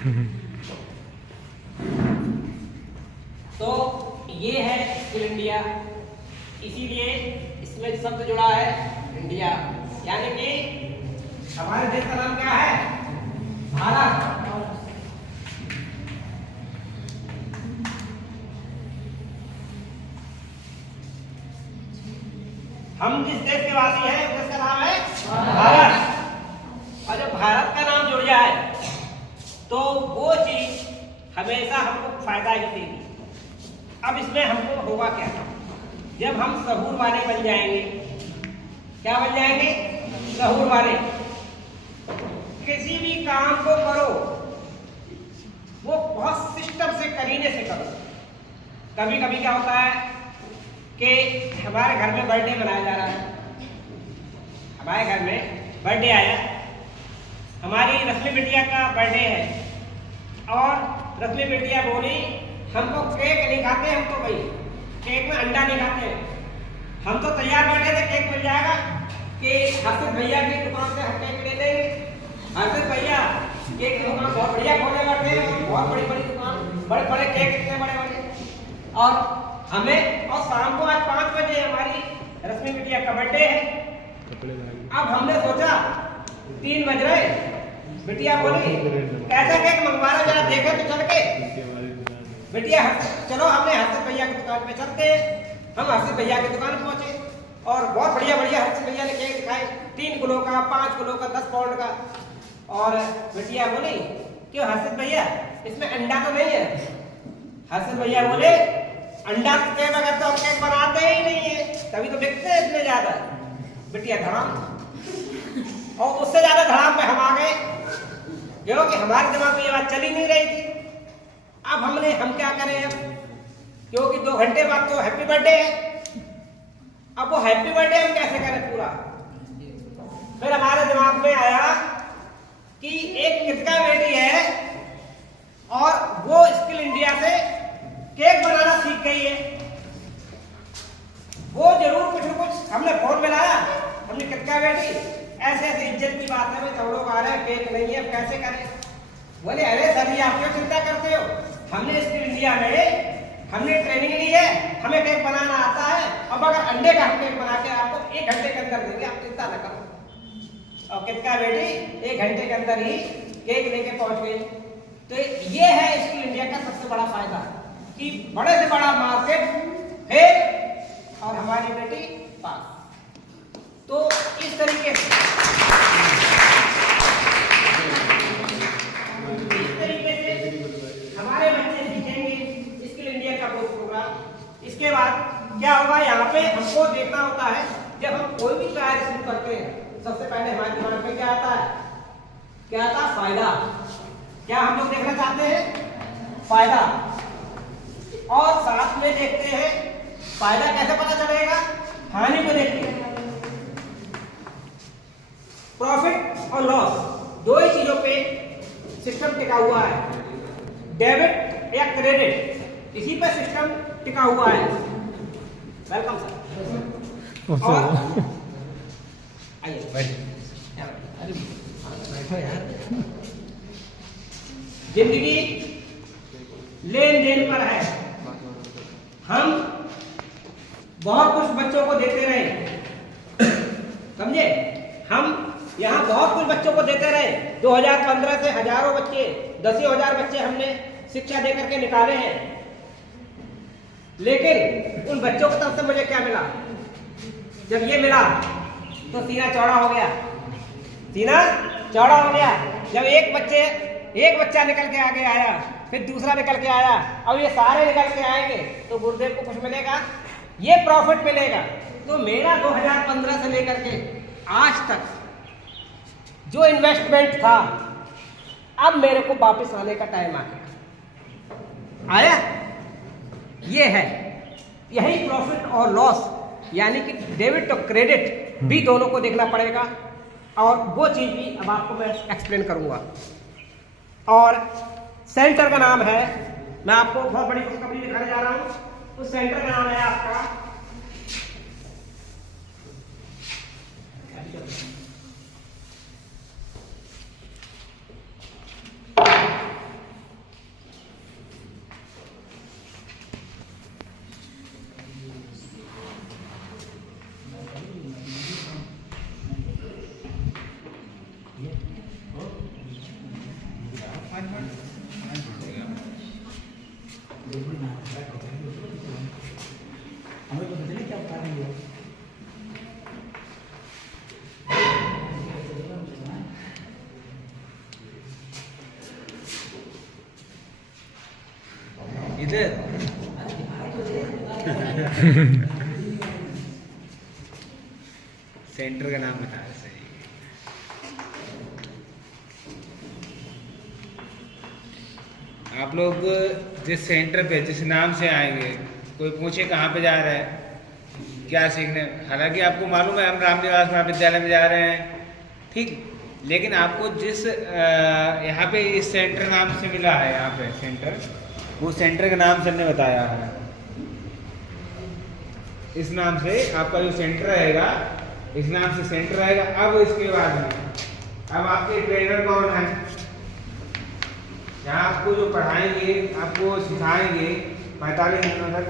तो ये है स्किल इंडिया, इसीलिए इसमें शब्द जुड़ा है इंडिया, यानी कि हमारे देश का नाम क्या है? भारत। हम जिस देश के वासी हैं उस देश का नाम है भारत। और जब भारत का नाम जुड़ जाए तो वो चीज हमेशा हमको फायदा ही देगी। अब इसमें हमको होगा क्या? जब हम सहूर वाले बन जाएंगे, क्या बन जाएंगे? सहूर वाले। किसी भी काम को करो वो बहुत सिस्टम से, करीने से करो। कभी कभी क्या होता है कि हमारे घर में बर्थडे मनाया जा रहा है, हमारे घर में बर्थडे आया, हमारी रश्मि बिटिया का बर्थडे है, और रश्मि बिटिया बोली हमको केक नहीं खाते, हम तो भाई केक में अंडा नहीं खाते। हम तो तैयार बैठे थे केक मिल जाएगा कि हर्षित भैया की दुकान से हम केक ले लेंगे। हर्षित भैया केक की दुकान बहुत बढ़िया खोले बैठे हैं, बहुत बड़ी बड़ी दुकान, बड़े बड़े केक, इतने बड़े बड़े। और हमें, और शाम को आज 5 बजे हमारी रश्मि बिटिया का बर्थडे है। अब हमने सोचा 3 बज रहे, बिटिया बोली कैसा केक मंगवा रहे जरा देखे तो चल के। बिटिया चलो, हमने हर्षित भैया की दुकान पे चलते हैं। हम हर्षित भैया की दुकान पहुंचे और बहुत बढ़िया बढ़िया हर्षित भैया ने केक दिखाए, 3 किलो का, 5 किलो का, 10 पाउंड का। और बिटिया बोली क्यों हर्षित भैया इसमें अंडा तो नहीं है? हर्षित भैया बोले अंडा के बगैर तो हम केक बनाते ही नहीं है, तभी तो बिकते हैं इतने ज्यादा। बिटिया धड़ाम, और उससे ज्यादा धड़ाम पे हम आ गए क्योंकि हमारे दिमाग में ये बात चली नहीं रही थी। अब हम क्या करें अब, क्योंकि 2 घंटे बाद तो हैप्पी बर्थडे है। अब वो हैप्पी बर्थडे हम कैसे करें पूरा? फिर हमारे दिमाग में आया कि एक कृतिका बेटी है और वो स्किल इंडिया से केक बनाना सीख गई है, वो जरूर कुछ न कुछ। हमने फोन मिलाया, हमने कृतिका बेटी ऐसे ऐसे इज्जत की बात है, सब लोग आ रहे हैं, केक नहीं है, कैसे करें? बोले अरे सर जी आप क्यों चिंता करते हो, हमने स्किल इंडिया में हमने ट्रेनिंग ली है, हमें केक बनाना आता है। अब अगर अंडे का केक बना के आपको 1 घंटे के अंदर देंगे, आप चिंता न करो। और कृतिका बेटी 1 घंटे के अंदर ही केक लेके पहुंच गई। तो ये है स्किल इंडिया का सबसे बड़ा फायदा कि बड़े से बड़ा मार्केट है और हमारी बेटी पास। तो इस तरीके से हमारे बच्चे सीखेंगे स्किल इंडिया का कोर्स प्रोग्राम। इसके बाद क्या होगा, यहाँ पे हमको देखना होता है जब हम कोई भी कार्य शुरू करते हैं, सबसे पहले हमारे दिमाग में क्या आता है? क्या आता है? फायदा। क्या हम लोग देखना चाहते हैं? फायदा। और साथ में देखते हैं फायदा कैसे पता चलेगा? हानि को देखते हैं। प्रॉफिट और लॉस, 2 ही चीजों पे सिस्टम टिका हुआ है, डेबिट या क्रेडिट, इसी पे सिस्टम टिका हुआ है। Welcome sir. और आइए जिंदगी लेन देन पर है। हम बहुत कुछ बच्चों को देते रहे, समझे? हम यहाँ बहुत कुछ बच्चों को देते रहे। 2015 से हजारों बच्चे, 10,000 बच्चे हमने शिक्षा देकर के निकाले हैं। लेकिन उन बच्चों की तरफ से मुझे क्या मिला? जब ये मिला तो सीना चौड़ा हो गया, सीना चौड़ा हो गया। जब एक बच्चा निकल के आगे आया, फिर दूसरा निकल के आया, अब ये सारे निकल के आएंगे तो गुरुदेव को कुछ मिलेगा, ये प्रॉफिट मिलेगा। तो मेरा 2015 से लेकर के आज तक जो इन्वेस्टमेंट था, अब मेरे को वापस आने का टाइम आ गया। आया? ये है, यही प्रॉफिट और लॉस, यानी कि डेबिट और क्रेडिट भी दोनों को देखना पड़ेगा। और वो चीज भी अब आपको मैं एक्सप्लेन करूंगा। और सेंटर का नाम है, मैं आपको बहुत बड़ी खुशखबरी दिखाने जा रहा हूं। उस सेंटर का नाम है आपका हमें तो पता नहीं क्या उतार नहीं हुआ। इधर सेंटर का नाम बता रहे सही। आप लोग जिस सेंटर पे जिस नाम से आएंगे, कोई पूछे कहाँ पे जा रहे हैं, क्या सीखने, हालांकि आपको मालूम है हम रामनिवास महाविद्यालय में जा रहे हैं, ठीक, लेकिन आपको जिस यहाँ पे इस सेंटर नाम से मिला है, यहाँ पे सेंटर, वो सेंटर का नाम सर ने बताया है। इस नाम से आपका जो सेंटर रहेगा, इस नाम से सेंटर रहेगा। अब इसके बाद में अब आपके ट्रेनर कौन है, यहाँ आपको जो पढ़ाएंगे, आपको सिखाएंगे 45 मिनटों तक,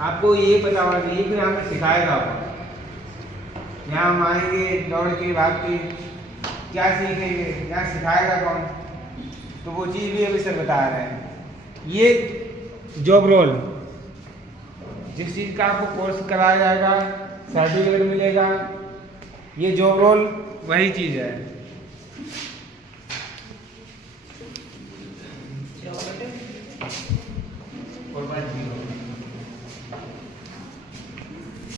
आपको ये पता होना चाहिए कि हमें सिखाएगा कौन। यहाँ हम आएंगे दौड़ के भाग के क्या सीखेंगे, यहाँ सिखाएगा कौन, तो वो चीज़ भी अभी सर बता रहे हैं। ये जॉब रोल, जिस चीज़ का आपको कोर्स कराया जाएगा, सर्टिफिकेट मिलेगा, ये जॉब रोल वही चीज़ है। और बात